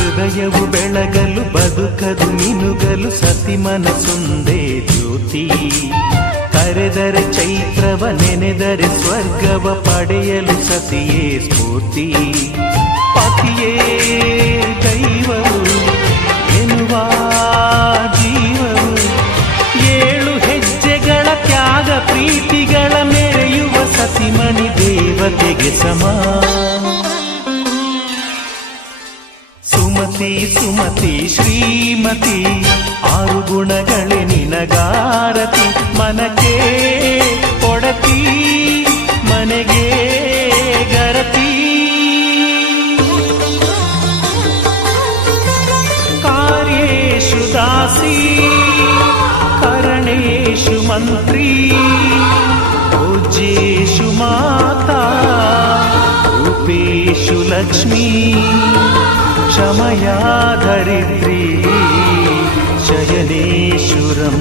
ಹೃದಯವು ಬೆಳಗಲು ಬದುಕದು ಮಿನುಗಲು ಸತಿ ಮನಸ್ಸೊಂದೇ ಜ್ಯೋತಿ. ಕರೆದರೆ ಚೈತ್ರವ ನೆನೆದರೆ ಸ್ವರ್ಗವ ಪಡೆಯಲು ಸತಿಯೇ ಸ್ಫೂರ್ತಿ. ಪತಿಯೇ ದೈವವು ಎನ್ನುವ ಜೀವವು, 7 ಹೆಜ್ಜೆಗಳ ತ್ಯಾಗ ಪ್ರೀತಿಗಳ ಮೆರೆಯುವ ಸತಿಮಣಿ ದೇವತೆಗೆ ಸಮ. ಸುಮತಿ ಸುಮತಿ ಶ್ರೀಮತಿ 6 ಗುಣಗಳೇ ನಿನಗಾರತಿ. ಮನಕ್ಕೆ ಕೊಡತಿ ಮನೆಗೆ ಗರತಿ. ಕಾರ್ಯೇಷು ದಾಸಿ ಕರಣೇಷು ಮಂತ್ರಿ. ಪೂಜ್ಯೇಷು ಮಾತಾ ರೂಪೇಷು ಲಕ್ಷ್ಮೀ. ಕ್ಷಮಯಾ ಧರಿತ್ರಿ ಶಯನೇಶ್ವರಂ